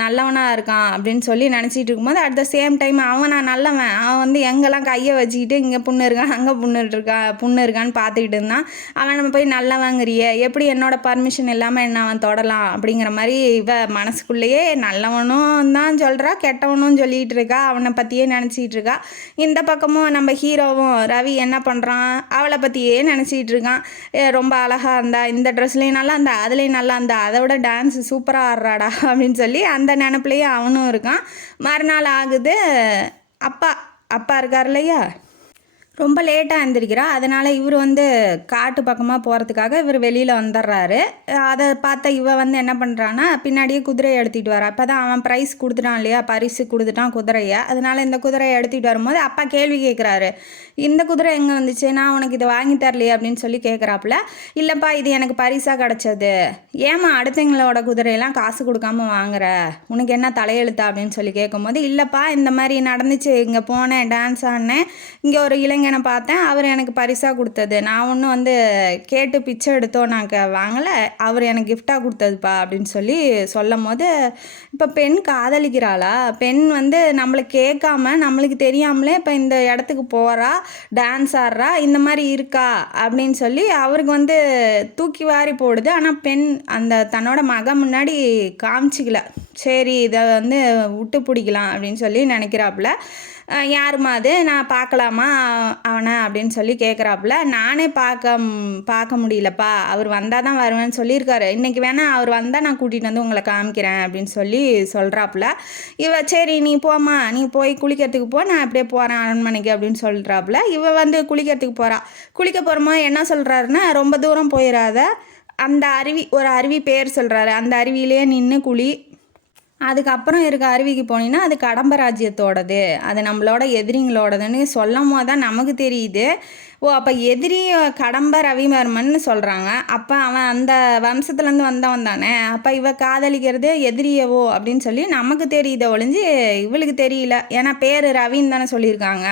நல்லவனாக இருக்கான் அப்படின்னு சொல்லி நினச்சிட்டு இருக்கும்போது அட் த சேம் டைம் நான் நல்லவன், அவன் வந்து எங்கெல்லாம் கையை வச்சுக்கிட்டு இங்கே புண்ணு இருக்கான் அங்கே புண்ணு இருக்கான்னு பார்த்துக்கிட்டு இருந்தான். அவன் நம்ம போய் நல்லவங்கிறிய, எப்படி என்னோட பர்மிஷன் இல்லாமல் என்ன அவன் தொடலாம் அப்படிங்கிற மாதிரி மனசுக்குள்ளேயே நல்லவனும் தான் சொல்கிறா, கெட்டவனும் சொல்லிகிட்டு இருக்கா. அவனை பற்றியே நினச்சிக்கிட்டு இருக்கா. இந்த பக்கமும் நம்ம ஹீரோவும் ரவி என்ன பண்ணுறான், அவளை பற்றியே நினச்சிக்கிட்டு இருக்கான். ரொம்ப அழகாக இருந்தா, இந்த ட்ரெஸ்லேயும் நல்லா இருந்தா, அதுலேயும் நல்லா இருந்தா, அதை விட டான்ஸ் சூப்பராக ஆடுறாடா அப்படின்னு சொல்லி அந்த நினப்புலேயே அவனும் இருக்கான். மறுநாள் ஆகுது. அப்பா இருக்கார் இல்லையா, ரொம்ப லேட்டாக எழுந்திரிக்கிறா. அதனால் இவர் வந்து காட்டு பக்கமாக போகிறதுக்காக இவர் வெளியில் வந்துடுறாரு. அதை பார்த்த வந்து என்ன பண்ணுறான்னா பின்னாடியே குதிரையை எடுத்துகிட்டு வரா. அப்போ தான் அவன் ப்ரைஸ் கொடுத்துட்டான் இல்லையா, பரிசு கொடுத்துட்டான் குதிரையை. அதனால் இந்த குதிரையை எடுத்துகிட்டு வரும்போது அப்பா கேள்வி கேட்குறாரு, இந்த குதிரை எங்கே வந்துச்சு, நான் உனக்கு இதை வாங்கி தரலையே அப்படின்னு சொல்லி கேட்குறாப்புல. இல்லைப்பா, இது எனக்கு பரிசாக கிடச்சது, ஏமா அடுத்தவங்களோட குதிரையெல்லாம் காசு கொடுக்காம வாங்குற, உனக்கு என்ன தலையெழுத்தா அப்படின்னு சொல்லி கேட்கும்போது, இல்லைப்பா இந்த மாதிரி நடந்துச்சு, இங்கே போனேன், டான்ஸ் ஆடினேன், இங்கே ஒரு இளைஞனை பார்த்தேன், அவர் எனக்கு பரிசாக கொடுத்தது, நான் ஒன்றும் வந்து கேட்டு பிச்சை எடுத்தோம் நாங்கள் வாங்கலை, அவர் எனக்கு கிஃப்டாக கொடுத்ததுப்பா அப்படின்னு சொல்லி சொல்லும் போது, இப்போ பெண் காதலிக்கிறாளா, பெண் வந்து நம்மளை கேட்காம நம்மளுக்கு தெரியாமலே இப்போ இந்த இடத்துக்கு போகிறா, டான்ஸ் ஆடுறா, இந்த மாதிரி இருக்கா அப்படின்னு சொல்லி அவருக்கு வந்து தூக்கி வாரி போடுது. ஆனால் பெண் அந்த தன்னோட மகன் முன்னாடி காமிச்சிக்கல. சரி, இதை வந்து விட்டு பிடிக்கலாம் அப்படின்னு சொல்லி நினைக்கிறாப்புல. யாருமா அது, நான் பார்க்கலாமா அவனை அப்படின்னு சொல்லி கேட்குறாப்புல. நானே பார்க்க முடியலப்பா, அவர் வந்தால் தான் வருவேன்னு சொல்லியிருக்காரு, இன்றைக்கி வேணால் அவர் வந்தால் நான் கூட்டிகிட்டு வந்து உங்களை காமிக்கிறேன் அப்படின்னு சொல்லி சொல்கிறாப்புல. சரி நீ போம்மா, நீ போய் குளிக்கிறதுக்கு போ, நான் அப்படியே போகிறேன் அரண்மனைக்கு அப்படின்னு சொல்கிறாப்புல. வந்து குளிக்கிறதுக்கு போகிறா. குளிக்க போகிறோமோ என்ன சொல்கிறாருன்னா, ரொம்ப தூரம் போயிடாத, அந்த ஒரு அருவி பேர் சொல்கிறாரு, அந்த அருவியிலே நின்று குளி, அதுக்கப்புறம் இருக்க அருவிக்கு போனீங்கன்னா அது கடம்ப ராஜ்யத்தோடது, அது நம்மளோட எதிரிங்களோடதுன்னு சொல்லும் போது தான் நமக்கு தெரியுது. அப்போ எதிரி கடம்ப ரவிவர்மன் சொல்கிறாங்க. அப்போ அவன் அந்த வம்சத்துலேருந்து வந்தவன் தானே, அப்போ இவ காதலிக்கிறது எதிரியவோ அப்படின்னு சொல்லி நமக்கு தெரியுது ஒழிஞ்சு இவளுக்கு தெரியல. ஏன்னா பேர் ரவின்னு தானே சொல்லியிருக்காங்க,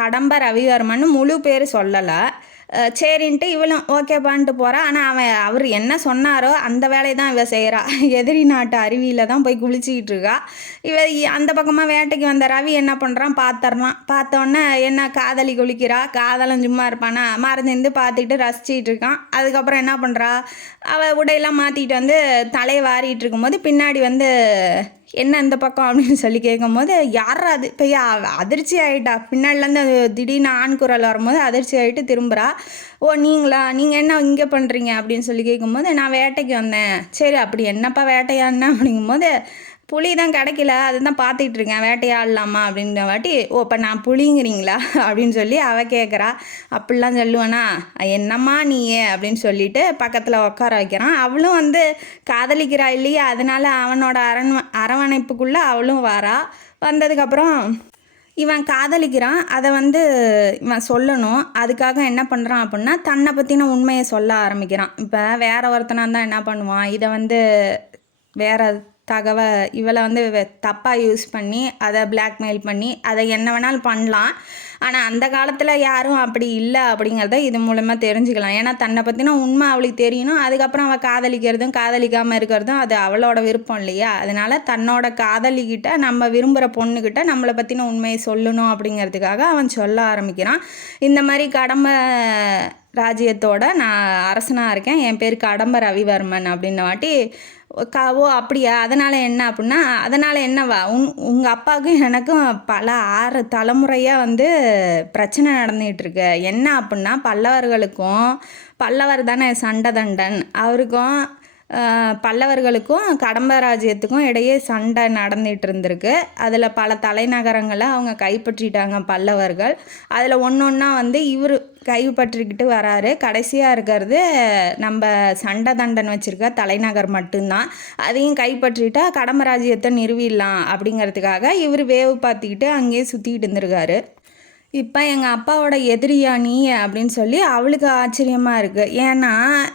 கடம்ப ரவிவர்மன் முழு பேர் சொல்லலை. சரின்ட்டு இவளும் ஓகே பண்ணிட்டு போகிறா. ஆனால் அவர் என்ன சொன்னாரோ அந்த வேலையை தான் இவ செய்கிறா. எதிரி நாட்டு அருவியில் தான் போய் குளிச்சிக்கிட்டு இருக்கா. அந்த பக்கமாக வேட்டைக்கு வந்த ரவி என்ன பண்ணுறான், பார்த்தோன்னே என்ன காதலி குளிக்கிறா, காதலும் சும்மா இருப்பானா, மறைஞ்சிருந்து பார்த்துக்கிட்டு ரசிச்சிக்கிட்டு இருக்கான். அதுக்கப்புறம் என்ன பண்ணுறா, அவள் உடையெல்லாம் மாற்றிக்கிட்டு வந்து தலையை வாரிட்டு இருக்கும்போது பின்னாடி வந்து என்ன இந்த பக்கம் அப்படின்னு சொல்லி கேட்கும்போது, யாரா அது, இப்போ அதிர்ச்சி ஆகிட்டா. பின்னாடிலேருந்து திடீர்னு ஆண் குரல் வரும்போது அதிர்ச்சி ஆகிட்டு திரும்புகிறா. நீங்களா, நீங்கள் என்ன இங்கே பண்ணுறீங்க அப்படின்னு சொல்லி கேட்கும்போது, நான் வேட்டைக்கு வந்தேன். சரி, அப்படி என்னப்பா வேட்டையாடினா அப்படிங்கும்போது, புளி தான் கிடைக்கல, அதுதான் பார்த்துக்கிட்டு இருக்கேன், வேட்டையாடலாமா அப்படின்ற வாட்டி, இப்போ நான் புளிங்கிறீங்களா அப்படின்னு சொல்லி அவள் கேட்குறா. அப்படிலாம் சொல்லுவேனா, என்னம்மா நீயே அப்படின்னு சொல்லிட்டு பக்கத்தில் உட்கார வைக்கிறான். அவளும் வந்து காதலிக்கிறா இல்லையா, அதனால் அவனோட அரவணைப்புக்குள்ளே அவளும் வாரா. வந்ததுக்கப்புறம் இவன் காதலிக்கிறான், அதை வந்து இவன் சொல்லணும். அதுக்காக என்ன பண்ணுறான் அப்படின்னா, தன்னை பற்றின உண்மையை சொல்ல ஆரம்பிக்கிறான். இப்போ வேற ஒருத்தனாக இருந்தால் என்ன பண்ணுவான், இதை வந்து வேற இவளை வந்து தப்பாக யூஸ் பண்ணி அதை பிளாக்மெயில் பண்ணி அதை என்ன வேணாலும் பண்ணலாம். ஆனால் அந்த காலத்தில் யாரும் அப்படி இல்லை அப்படிங்கிறத இது மூலமாக தெரிஞ்சுக்கலாம். ஏன்னா தன்னை பற்றின உண்மை அவளுக்கு தெரியணும். அதுக்கப்புறம் அவள் காதலிக்கிறதும் காதலிக்காமல் இருக்கிறதும் அது அவளோட விருப்பம் இல்லையா. அதனால் தன்னோட காதலிக்கிட்ட, நம்ம விரும்புகிற பொண்ணுக்கிட்ட நம்மளை பற்றின உண்மையை சொல்லணும் அப்படிங்கிறதுக்காக அவன் சொல்ல ஆரம்பிக்கிறான். இந்த மாதிரி கடம்ப ராஜ்யத்தோட நான் அரசனாக இருக்கேன், என் பேர் கடம்ப ரவிவர்மன் அப்படின்ன வாட்டி, அப்படியா, அதனால் என்ன அப்படின்னா, அதனால் என்னவா, உங்கள் அப்பாவுக்கும் எனக்கும் பல 6 தலைமுறையாக வந்து பிரச்சனை நடந்துகிட்ருக்கு. என்ன அப்படின்னா, பல்லவர் தானே சண்டதண்டன், அவருக்கும் பல்லவர்களுக்கும் கடம்ப ராஜ்யத்துக்கும் இடையே சண்டை நடந்துகிட்டு இருந்திருக்கு. அதில் பல தலைநகரங்களை அவங்க கைப்பற்றிட்டாங்க பல்லவர்கள். அதில் ஒன்று ஒன்றா வந்து இவர் கைப்பற்றிக்கிட்டு வராரு. கடைசியாக இருக்கிறது நம்ம சண்டை தண்டன் வச்சுருக்க தலைநகர் மட்டும்தான். அதையும் கைப்பற்றிட்டா கடம்ப ராஜ்யத்தை நிறுவிடலாம் அப்படிங்கிறதுக்காக இவர் வேவு பார்த்துக்கிட்டு அங்கேயே சுற்றிக்கிட்டு இருந்திருக்காரு. இப்போ எங்கள் அப்பாவோட எதிரியா நீ அப்படின்னு சொல்லி அவளுக்கு ஆச்சரியமாக இருக்குது. ஏன்னா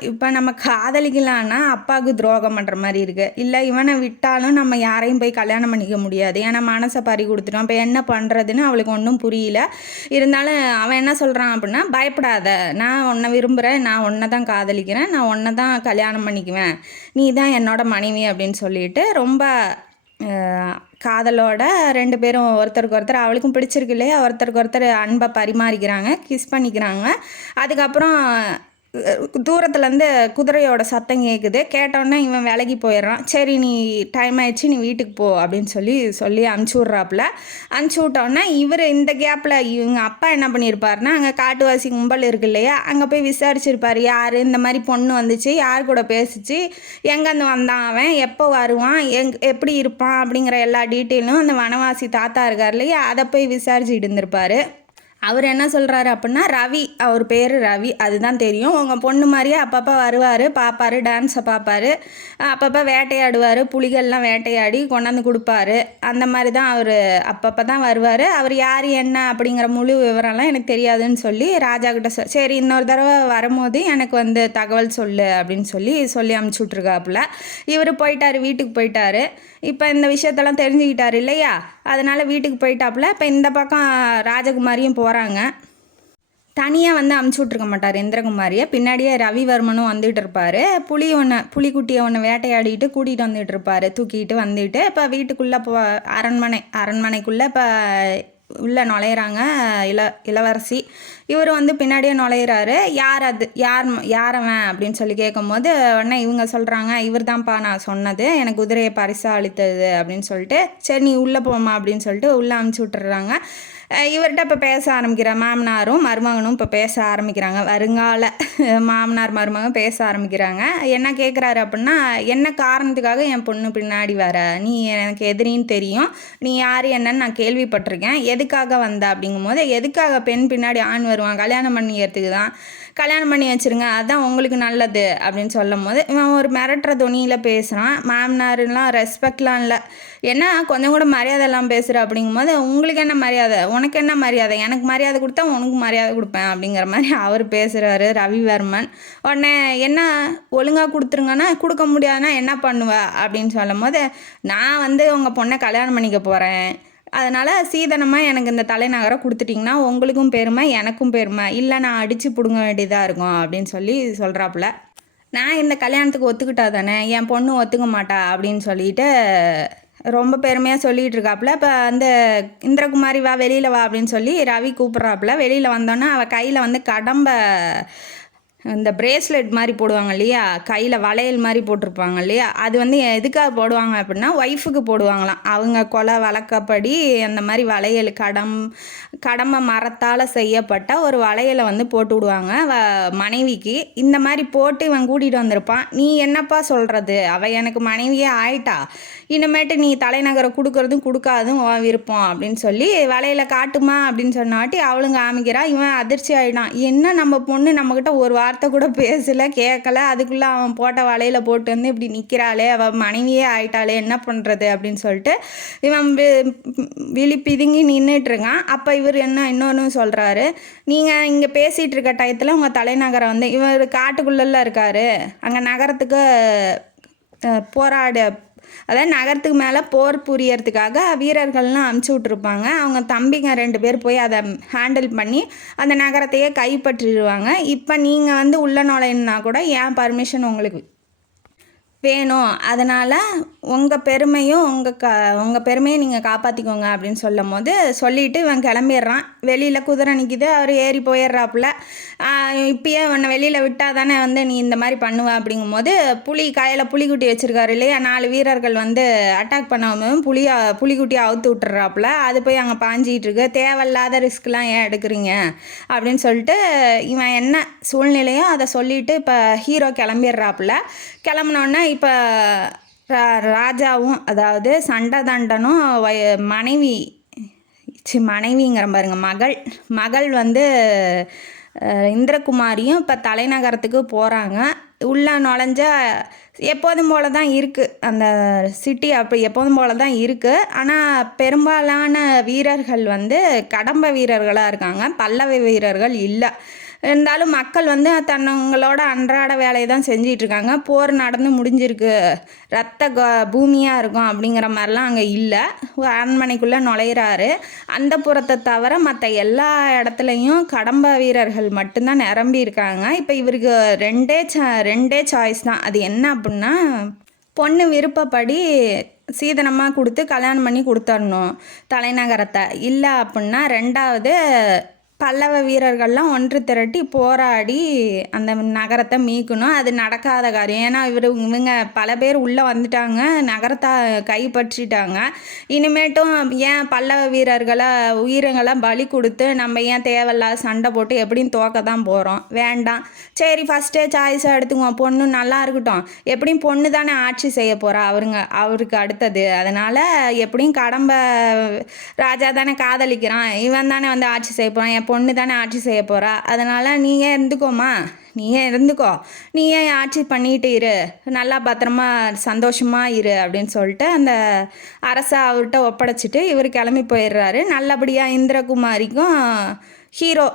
இப்போ நம்ம காதலிக்கலான்னா அப்பாவுக்கு துரோகம் பண்ணுற மாதிரி இருக்குது. இல்லை இவனை விட்டாலும் நம்ம யாரையும் போய் கல்யாணம் பண்ணிக்க முடியாது, ஏன்னா மனசை பறி கொடுத்துட்டோம். இப்போ என்ன பண்ணுறதுன்னு அவளுக்கு ஒன்றும் புரியல. இருந்தாலும் அவன் என்ன சொல்கிறான் அப்படின்னா, பயப்படாத, நான் உன்னை விரும்புகிறேன், நான் உன்னை தான் காதலிக்கிறேன், நான் உன்னை தான் கல்யாணம் பண்ணிக்குவேன், நீ தான் என்னோட மனைவி அப்படின்னு சொல்லிட்டு ரொம்ப காதலோட 2 பேரும் ஒருத்தருக்கு ஒருத்தர், அவளுக்கும் பிடிச்சிருக்கு இல்லையா, ஒருத்தருக்கு ஒருத்தர் அன்பை பரிமாறிக்கிறாங்க, கிஸ் பண்ணிக்கிறாங்க. அதுக்கப்புறம் தூரத்துலேருந்து குதிரையோட சத்தம் கேட்குது. கேட்டோன்னே இவன் விலகி போயிடுறான். சரி நீ டைம் ஆயிடுச்சு, நீ வீட்டுக்கு போ அப்படின்னு சொல்லி அனுப்பிச்சி விட்றாப்புல. அனுப்பிச்சி விட்டோன்னே இவர் இந்த கேப்பில் இவங்க அப்பா என்ன பண்ணியிருப்பாருன்னா, அங்கே காட்டுவாசி கும்பல் இருக்கு இல்லையா, அங்கே போய் விசாரிச்சிருப்பார். யார் இந்த மாதிரி பொண்ணு வந்துச்சு, யார் கூட பேசிச்சு, எங்கேருந்து வந்தான், அவன் எப்போ வருவான், எப்படி இருப்பான் அப்படிங்கிற எல்லா டீட்டெயிலும் அந்த வனவாசி தாத்தா இருக்கார் இல்லையா, அதை போய் விசாரிச்சுட்டு இருந்திருப்பார். அவர் என்ன சொல்கிறாரு அப்படின்னா, ரவி, அவர் பேர் ரவி, அதுதான் தெரியும், உங்கள் பொண்ணு மாதிரியே அப்பப்போ வருவார், பார்ப்பார், டான்ஸை பார்ப்பார், அப்பப்போ வேட்டையாடுவார், புலிகள்லாம் வேட்டையாடி கொண்டாந்து கொடுப்பாரு. அந்த மாதிரி தான் அவர் அப்பப்போ தான் வருவார். அவர் யார் என்ன அப்படிங்கிற முழு விவரம்லாம் எனக்கு தெரியாதுன்னு சொல்லி ராஜா கிட்ட சரி இன்னொரு தடவை வரும்போது எனக்கு வந்து தகவல் சொல்லு அப்படின்னு சொல்லி அமுச்சு விட்ருக்காப்புல. இவர் போயிட்டார், வீட்டுக்கு போயிட்டார். இப்போ இந்த விஷயத்தெல்லாம் தெரிஞ்சுக்கிட்டார் இல்லையா, அதனால் வீட்டுக்கு போயிட்டாப்புல. இப்போ இந்த பக்கம் ராஜகுமாரியும் போகிறாங்க. தனியாக வந்து அமுச்சு விட்ருக்க மாட்டார் இந்திரகுமாரியை, பின்னாடியே ரவிவர்மனும் வந்துகிட்டு இருப்பார். புலிக்குட்டியை ஒன்று வேட்டையாடிட்டு கூட்டிகிட்டு வந்துகிட்டு இருப்பார், தூக்கிட்டு வந்துட்டு. இப்போ வீட்டுக்குள்ளே அரண்மனைக்குள்ளே இப்போ உள்ளே நுழையிறாங்க இளவரசி. இவர் வந்து பின்னாடியே நுழையிறாரு. யாரவன் அப்படின்னு சொல்லி கேட்கும்போது உடனே இவங்க சொல்கிறாங்க, இவர் தான்ப்பா நான் சொன்னது, எனக்கு குதிரையை பரிசா அளித்தது அப்படின்னு சொல்லிட்டு. சரி நீ உள்ளே போமா அப்படின்னு சொல்லிட்டு உள்ளே அமுச்சு விட்டுறாங்க. இவர்கிட்ட இப்போ பேச ஆரம்பிக்கிறார். மாமனாரும் மருமகனும் இப்போ பேச ஆரம்பிக்கிறாங்க. வருங்கால மாமனார் மருமகன் பேச ஆரம்பிக்கிறாங்க. என்ன கேட்குறாரு அப்படின்னா, என்ன காரணத்துக்காக என் பொண்ணு பின்னாடி வர, நீ எனக்கு எதிரின்னு தெரியும், நீ யார் என்னன்னு நான் கேள்விப்பட்டிருக்கேன், எதுக்காக வந்த அப்படிங்கும்போது, எதுக்காக பெண் பின்னாடி ஆண் வருவான், கல்யாணம் பண்ணிக்கிறதுக்கு தான், கல்யாணம் பண்ணி வச்சுருங்க, அதுதான் உங்களுக்கு நல்லது அப்படின்னு சொல்லும் போது இவன் ஒரு மிரட்டுற துணியில் பேசுகிறான். மாமனாருலாம் ரெஸ்பெக்ட்லாம் இல்லை, ஏன்னா கொஞ்சம் கூட மரியாதை எல்லாம் பேசுகிற அப்படிங்கும்போது, உங்களுக்கு என்ன மரியாதை, உனக்கு என்ன மரியாதை, எனக்கு மரியாதை கொடுத்தா உனக்கு மரியாதை கொடுப்பேன் அப்படிங்கிற மாதிரி அவர் பேசுகிறாரு ரவிவர்மன். உடனே என்ன ஒழுங்காக கொடுத்துருங்கன்னா, கொடுக்க முடியாதுன்னா என்ன பண்ணுவ அப்படின்னு சொல்லும் போது, நான் வந்து உங்கள் பொண்ணை கல்யாணம் பண்ணிக்க போகிறேன், அதனால் சீதனமாக எனக்கு இந்த தலைநகரை கொடுத்துட்டிங்கன்னா உங்களுக்கும் பெருமை எனக்கும் பெருமை, இல்லை நான் அடித்து பிடுங்க வேண்டியதாக இருக்கும் அப்படின்னு சொல்கிறாப்புல. நான் இந்த கல்யாணத்துக்கு ஒத்துக்கிட்டா தானே என் பொண்ணு ஒத்துக்க மாட்டா அப்படின்னு சொல்லிட்டு ரொம்ப பெருமையாக சொல்லிகிட்டு இருக்காப்புல. இப்போ அந்த இந்திரகுமாரி வா வெளியில் வா அப்படின்னு சொல்லி ரவி கூப்பிட்றாப்புல. வெளியில் வந்தோன்னே அவள் கையில் வந்து கடம்ப இந்த பிரேஸ்லெட் மாதிரி போடுவாங்க இல்லையா, கையில் வளையல் மாதிரி போட்டிருப்பாங்க இல்லையா, அது வந்து எதுக்காக போடுவாங்க அப்படின்னா ஒய்ஃபுக்கு போடுவாங்களாம். அவங்க கொலை வழக்கப்படி அந்த மாதிரி வளையல் கடம்ப மரத்தால் செய்யப்பட்ட ஒரு வளையலை வந்து போட்டு விடுவாங்க மனைவிக்கு. இந்த மாதிரி போட்டு இவன் கூட்டிகிட்டு வந்திருப்பான். நீ என்னப்பா சொல்கிறது, அவள் எனக்கு மனைவியே ஆயிட்டா, இனிமேட்டு நீ தலைநகரை கொடுக்கறதும் கொடுக்காதும் விருப்பம் அப்படின்னு சொல்லி வளையலை காட்டுமா அப்படின்னு சொன்னாட்டி அவளுங்க காமிக்கிறா. இவன் அதிர்ச்சி ஆகிடான். என்ன நம்ம பொண்ணு நம்மக்கிட்ட ஒரு வார்த்தை கூட பேசலை கேட்கல, அதுக்குள்ளே அவன் போட்ட வலையில் போட்டு வந்து இப்படி நிற்கிறாளே, அவள் மனைவியே ஆயிட்டாளே, என்ன பண்ணுறது அப்படின்னு சொல்லிட்டு இவன் பிதுங்கி நின்றுட்டுருக்கான். அப்போ இவர் இன்னொன்று சொல்கிறாரு, நீங்கள் இங்கே பேசிகிட்டு இருக்க டயத்தில் உங்கள் தலைநகரை வந்து இவர் காட்டுக்குள்ளெல்லாம் இருக்கார், அங்கே நகரத்துக்கு அதாவது நகரத்துக்கு மேலே போர் புரியறதுக்காக வீரர்கள்லாம் அமுச்சு விட்ருப்பாங்க. அவங்க தம்பிங்க 2 பேர் போய் அதை ஹேண்டில் பண்ணி அந்த நகரத்தையே கைப்பற்றிடுவாங்க. இப்போ நீங்கள் வந்து உள்ள நுழையினா கூட என் பர்மிஷன் உங்களுக்கு வேணும், அதனால் உங்கள் பெருமையும் உங்கள் பெருமையை நீங்கள் காப்பாற்றிக்கோங்க அப்படின்னு சொல்லும் போது சொல்லிவிட்டு இவன் கிளம்பிடுறான். வெளியில் குதிரை நிற்கிது, அவர் ஏறி போயிடுறாப்புல. இப்பயே உன்னை வெளியில் விட்டால் தானே வந்து நீ இந்த மாதிரி பண்ணுவ அப்படிங்கும்போது கையில் புலிக்குட்டி வச்சுருக்காரு இல்லையா, 4 வீரர்கள் வந்து அட்டாக் பண்ணாமல் புலிக்குட்டியை அவுத்து விட்டுறாப்புல. அது போய் அங்கே பாஞ்சிக்கிட்டு இருக்கு. தேவையில்லாத ரிஸ்க்லாம் ஏன் எடுக்கிறீங்க அப்படின்னு சொல்லிட்டு இவன் என்ன சூழ்நிலையோ அதை சொல்லிவிட்டு இப்போ ஹீரோ கிளம்பிடுறாப்புல. கிளம்புனோடனே இப்போ ராஜாவும் அதாவது சண்டதண்டனும் மனைவிங்கிற பாருங்க மகள் வந்து இந்திரகுமாரியும் இப்போ தலைநகரத்துக்கு போகிறாங்க. உள்ளே நுழைஞ்சா எப்போதும் போல தான் இருக்குது, அந்த சிட்டி அப்படி எப்போதும் போல தான் இருக்குது. ஆனால் பெரும்பாலான வீரர்கள் வந்து கடம்ப வீரர்களாக இருக்காங்க, பல்லவ வீரர்கள் இல்லை. இருந்தாலும் மக்கள் வந்து தன்னங்களோட அன்றாட வேலையை தான் செஞ்சிட்ருக்காங்க. போர் நடந்து முடிஞ்சிருக்கு, பூமியாக இருக்கும் அப்படிங்கிற மாதிரிலாம் அங்கே இல்லை. அரண்மனைக்குள்ளே நுழையிறாரு. அந்த புறத்தை தவிர மற்ற எல்லா இடத்துலையும் கடம்ப வீரர்கள் மட்டும்தான் நிரம்பி இருக்காங்க. இப்போ இவருக்கு ரெண்டே சாய்ஸ் தான். அது என்ன அப்படின்னா, பொண்ணு விருப்பப்படி சீதனமாக கொடுத்து கல்யாணம் பண்ணி கொடுத்துடணும் தலைநகரத்தை. இல்லை அப்படின்னா ரெண்டாவது பல்லவ வீரர்கள்லாம் ஒன்று திரட்டி போராடி அந்த நகரத்தை மீட்கணும். அது நடக்காத காரியம். ஏன்னா இவங்க பல பேர் உள்ளே வந்துட்டாங்க, நகரத்தை கைப்பற்றிட்டாங்க. இனிமேட்டும் ஏன் பல்லவ வீரர்களை உயிரங்களை பலி கொடுத்து நம்ம ஏன் தேவையில்லாத சண்டை போட்டு எப்படியும் தோக்க தான் போகிறோம். வேண்டாம், சரி ஃபஸ்ட்டே சாய்ஸாக எடுத்துக்குவோம், பொண்ணு நல்லா இருக்கட்டும். எப்படியும் பொண்ணு தானே ஆட்சி செய்ய போகிறா அவருக்கு அடுத்தது. அதனால் எப்படியும் கடம்ப ராஜா தானே காதலிக்கிறான், இவன் தானே வந்து ஆட்சி செய்ய போகிறான், பொண்ணு தானே ஆட்சி செய்ய போகிறா. அதனால் நீயே இருந்துக்கோ, நீயே ஆட்சி பண்ணிட்டு இரு, நல்லா பத்திரமா சந்தோஷமாக இரு அப்படின்னு சொல்லிட்டு அந்த அரசை அவர்கிட்ட ஒப்படைச்சிட்டு இவர் கிளம்பி போயிடுறாரு. நல்லபடியாக இந்திரகுமாரிக்கும் ஹீரோ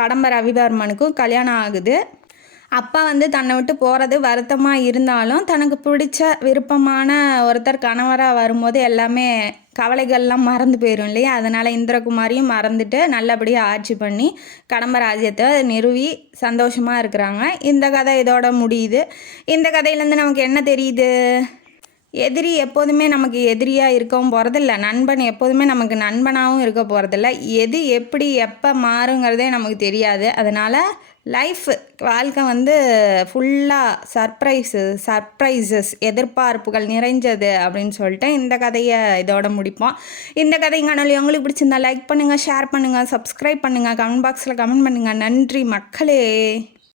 கடம்ப ரவிவர்மனுக்கும் கல்யாணம் ஆகுது. அப்பா வந்து தன்னை விட்டு போகிறது வருத்தமாக இருந்தாலும் தனக்கு பிடிச்ச விருப்பமான ஒருத்தர் கணவராக வரும்போது எல்லாமே கவலைகள்லாம் மறந்து போயிடும் இல்லையா. அதனால் இந்திரகுமாரியும் மறந்துட்டு நல்லபடியாக ஆட்சி பண்ணி கடம்ப ராஜ்யத்தை நிறுவி சந்தோஷமாக இருக்கிறாங்க. இந்த கதை இதோட முடியுது. இந்த கதையிலேருந்து நமக்கு என்ன தெரியுது? எதிரி எப்போதுமே நமக்கு எதிரியாக இருக்கவும் போகிறதில்ல, நண்பன் எப்போதுமே நமக்கு நண்பனாகவும் இருக்க போகிறதில்ல. எது எப்படி எப்போ மாறுங்கிறதே நமக்கு தெரியாது. அதனால் வாழ்க்கை வந்து ஃபுல்லாக சர்ப்ரைசஸ் எதிர்பார்ப்புகள் நிறைஞ்சது அப்படின்னு சொல்லிட்டு இந்த கதையை இதோட முடிப்போம். இந்த கதை காணொலி உங்களுக்கு பிடிச்சிருந்தா லைக் பண்ணுங்கள், ஷேர் பண்ணுங்கள், சப்ஸ்கிரைப் பண்ணுங்கள், கமெண்ட் பாக்ஸில் கமெண்ட் பண்ணுங்கள். நன்றி மக்களே.